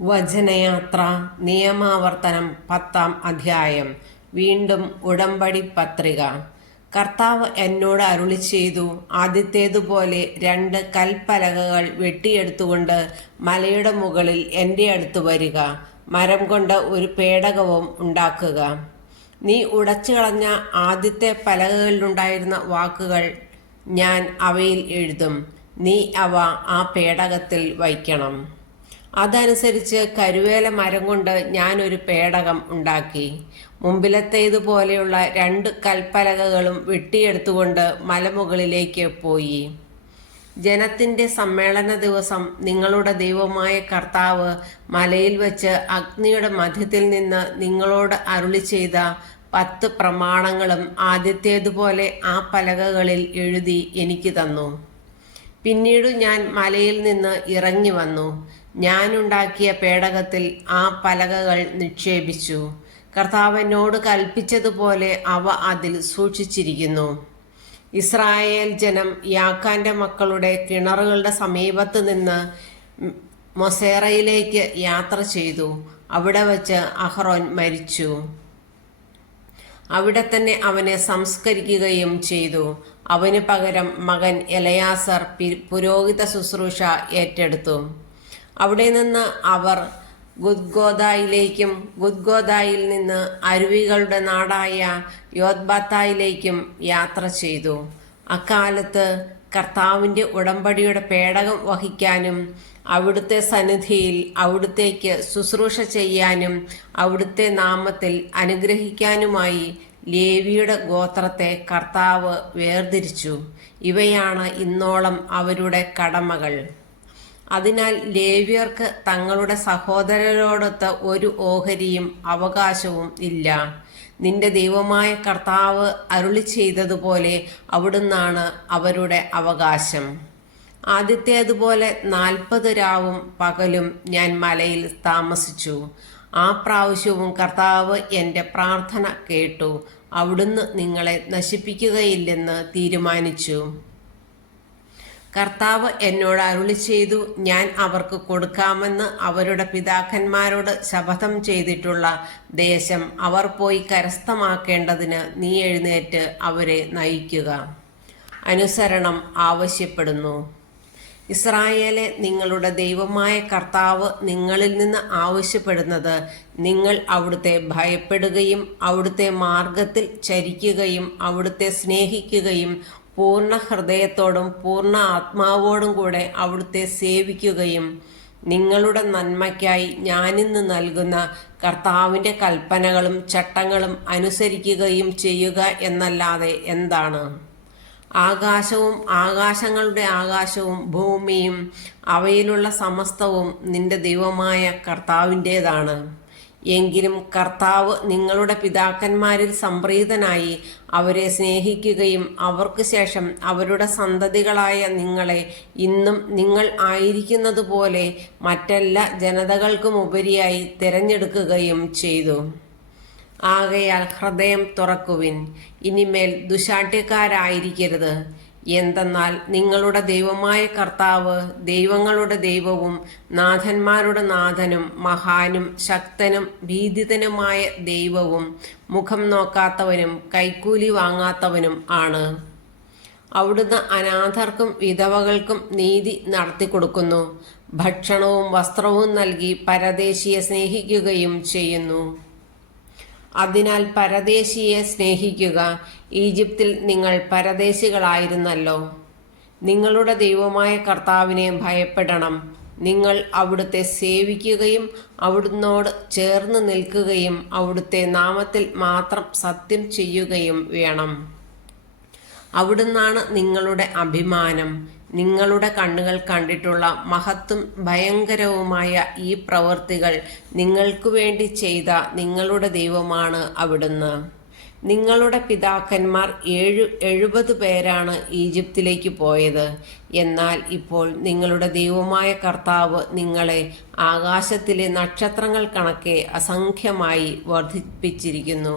വചനയാത്ര നിയമാവർത്തനം 10-ാം അധ്യായം. വീണ്ടും ഉടമ്പടി പത്രിക. കർത്താവ് എന്നോട് അരുളി ചെയ്തു, ആദ്യത്തേതുപോലെ 2 കൽപ്പലകകൾ വെട്ടിയെടുത്തുകൊണ്ട് മലയുടെ മുകളിൽ എൻ്റെ അടുത്ത് വരിക. മരം കൊണ്ട് ഒരു പേടകവും ഉണ്ടാക്കുക. നീ ഉടച്ചു കളഞ്ഞ ആദ്യത്തെ പലകകളിലുണ്ടായിരുന്ന വാക്കുകൾ ഞാൻ അവയിൽ എഴുതും. നീ അവ ആ പേടകത്തിൽ വയ്ക്കണം. അതനുസരിച്ച് കരുവേല മരം കൊണ്ട് ഞാനൊരു പേടകം ഉണ്ടാക്കി. മുമ്പിലത്തേതുപോലെയുള്ള 2 കൽപ്പലകകളും വെട്ടിയെടുത്തുകൊണ്ട് മലമുകളിലേക്ക് പോയി. ജനത്തിൻ്റെ സമ്മേളന ദിവസം നിങ്ങളുടെ ദൈവമായ കർത്താവ് മലയിൽ വച്ച് അഗ്നിയുടെ മധ്യത്തിൽ നിന്ന് നിങ്ങളോട് അരുളി ചെയ്ത 10 പ്രമാണങ്ങളും ആദ്യത്തേതുപോലെ ആ പലകകളിൽ എഴുതി എനിക്ക് തന്നു. പിന്നീട് ഞാൻ മലയിൽ നിന്ന് ഇറങ്ങി വന്നു. ഞാനുണ്ടാക്കിയ പേടകത്തിൽ ആ പലകകൾ നിക്ഷേപിച്ചു. കർത്താവ് എന്നോട് കൽപ്പിച്ചതുപോലെ അവ അതിൽ സൂക്ഷിച്ചിരിക്കുന്നു. ഇസ്രായേൽ ജനം യാക്കാന്റെ മക്കളുടെ കിണറുകളുടെ സമീപത്ത് നിന്ന് മൊസേറയിലേക്ക് യാത്ര ചെയ്തു. അവിടെ വച്ച് അഹ്റോൻ മരിച്ചു. അവിടെ അവനെ സംസ്കരിക്കുകയും ചെയ്തു. അവന് പകരം മകൻ എലയാസർ പുരോഹിത ശുശ്രൂഷ ഏറ്റെടുത്തു. അവിടെ നിന്ന് അവർ ഗുദ്ഗോദായിലേക്കും ഗുദ്ഗോദായിൽ നിന്ന് അരുവികളുടെ നാടായ യോത്ബാത്തായിലേക്കും യാത്ര ചെയ്തു. അക്കാലത്ത് കർത്താവിൻ്റെ ഉടമ്പടിയുടെ പേടകം വഹിക്കാനും അവിടുത്തെ സന്നിധിയിൽ അവിടുത്തേക്ക് ശുശ്രൂഷ ചെയ്യാനും അവിടുത്തെ നാമത്തിൽ അനുഗ്രഹിക്കാനുമായി ലേവിയുടെ ഗോത്രത്തെ കർത്താവ് വേർതിരിച്ചു. ഇവയാണ് ഇന്നോളം അവരുടെ കടമകൾ. അതിനാൽ ലേവ്യർക്ക് തങ്ങളുടെ സഹോദരരോടൊത്ത് ഒരു ഓഹരിയും അവകാശവും ഇല്ല. നിന്റെ ദൈവമായ കർത്താവ് അരുളി ചെയ്തതുപോലെ അവിടുന്നാണ് അവരുടെ അവകാശം. ആദ്യത്തേതുപോലെ 40 രാവും പകലും ഞാൻ മലയിൽ താമസിച്ചു. ആ പ്രാവശ്യവും കർത്താവ് എൻ്റെ പ്രാർത്ഥന കേട്ടു. അവിടുന്ന് നിങ്ങളെ നശിപ്പിക്കുകയില്ലെന്ന് തീരുമാനിച്ചു. കർത്താവ് എന്നോട് അരുളി ചെയ്തു, ഞാൻ അവർക്ക് കൊടുക്കാമെന്ന് അവരുടെ പിതാക്കന്മാരോട് ശപഥം ചെയ്തിട്ടുള്ള ദേശം അവർ പോയി കരസ്ഥമാക്കേണ്ടതിന് നീ എഴുന്നേറ്റ് അവരെ നയിക്കുക. അനുസരണം ആവശ്യപ്പെടുന്നു. ഇസ്രായേലെ, നിങ്ങളുടെ ദൈവമായ കർത്താവ് നിങ്ങളിൽ നിന്ന് ആവശ്യപ്പെടുന്നത് നിങ്ങൾ അവിടുത്തെ ഭയപ്പെടുകയും അവിടുത്തെ മാർഗത്തിൽ ചരിക്കുകയും അവിടുത്തെ സ്നേഹിക്കുകയും പൂർണ്ണ ഹൃദയത്തോടും പൂർണ്ണ ആത്മാവോടും കൂടെ അവിടുത്തെ സേവിക്കുകയും നിങ്ങളുടെ നന്മയ്ക്കായി ഞാനിന്ന് നൽകുന്ന കർത്താവിൻ്റെ കൽപ്പനകളും ചട്ടങ്ങളും അനുസരിക്കുകയും ചെയ്യുക എന്നല്ലാതെ എന്താണ്? ആകാശവും ആകാശങ്ങളുടെ ആകാശവും ഭൂമിയും അവയിലുള്ള സമസ്തവും നിന്റെ ദൈവമായ കർത്താവിൻ്റേതാണ്. എങ്കിലും കർത്താവ് നിങ്ങളുടെ പിതാക്കന്മാരിൽ സംപ്രീതനായി അവരെ സ്നേഹിക്കുകയും അവർക്ക് ശേഷം അവരുടെ സന്തതികളായ നിങ്ങളെ ഇന്നും നിങ്ങൾ ആയിരിക്കുന്നതുപോലെ മറ്റെല്ലാ ജനതകൾക്കുമുപരിയായി തിരഞ്ഞെടുക്കുകയും ചെയ്തു. ആകയാൽ ഹൃദയം തുറക്കുവിൻ, ഇനിമേൽ ദുശാഠ്യക്കാരായിരിക്കരുത്. എന്തെന്നാൽ നിങ്ങളുടെ ദൈവമായ കർത്താവ് ദൈവങ്ങളുടെ ദൈവവും നാഥന്മാരുടെ നാഥനും മഹാനും ശക്തനും ഭീതിതനുമായ ദൈവവും മുഖം നോക്കാത്തവനും കൈക്കൂലി വാങ്ങാത്തവനും ആണ്. അവിടുന്ന് അനാഥർക്കും വിധവകൾക്കും നീതി നടത്തിക്കൊടുക്കുന്നു. ഭക്ഷണവും വസ്ത്രവും നൽകി പരദേശിയെ സ്നേഹിക്കുകയും ചെയ്യുന്നു. അതിനാൽ പരദേശിയെ സ്നേഹിക്കുക. ഈജിപ്തിൽ നിങ്ങൾ പരദേശികളായിരുന്നല്ലോ. നിങ്ങളുടെ ദൈവമായ കർത്താവിനെ ഭയപ്പെടണം. നിങ്ങൾ അവിടുത്തെ സേവിക്കുകയും അവിടുന്നോട് ചേർന്ന് നിൽക്കുകയും അവിടുത്തെ നാമത്തിൽ മാത്രം സത്യം ചെയ്യുകയും വേണം. അവിടുന്നാണ് നിങ്ങളുടെ അഭിമാനം. നിങ്ങളുടെ കണ്ണുകൾ കണ്ടിട്ടുള്ള മഹത്തും ഭയങ്കരവുമായ ഈ പ്രവൃത്തികൾ നിങ്ങൾക്ക് വേണ്ടി ചെയ്ത നിങ്ങളുടെ ദൈവമാണ് അവിടുന്ന്. നിങ്ങളുടെ പിതാക്കന്മാർ 70 പേരാണ് ഈജിപ്തിലേക്ക് പോയത്. എന്നാൽ ഇപ്പോൾ നിങ്ങളുടെ ദൈവമായ കർത്താവ് നിങ്ങളെ ആകാശത്തിലെ നക്ഷത്രങ്ങൾ കണക്കെ അസംഖ്യമായി വർദ്ധിപ്പിച്ചിരിക്കുന്നു.